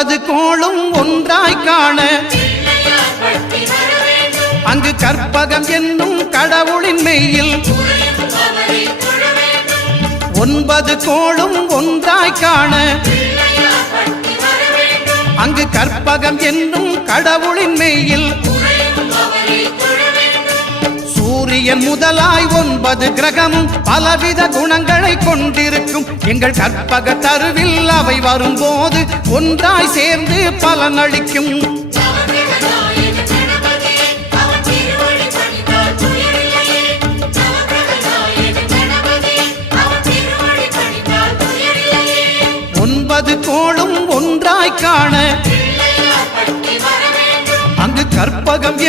9 கோளும் ஒன்றாய் காண அங்கு கற்பகம் என்னும் கடவுளின் மெய்யில் 9 கோளும் ஒன்றாய் காண அங்கு கற்பகம் என்னும் கடவுளின் மெய்யில் சூரியன் முதலாய் 9 கிரகமும் பலவித குணங்களை கொண்டிருக்கும் எங்கள் கற்பக தருவில் அவை வரும்போது ஒன்றாய் சேர்ந்து பலனளிக்கும். கோளும் ஒன்றாய் காண அங்கு கற்பகம்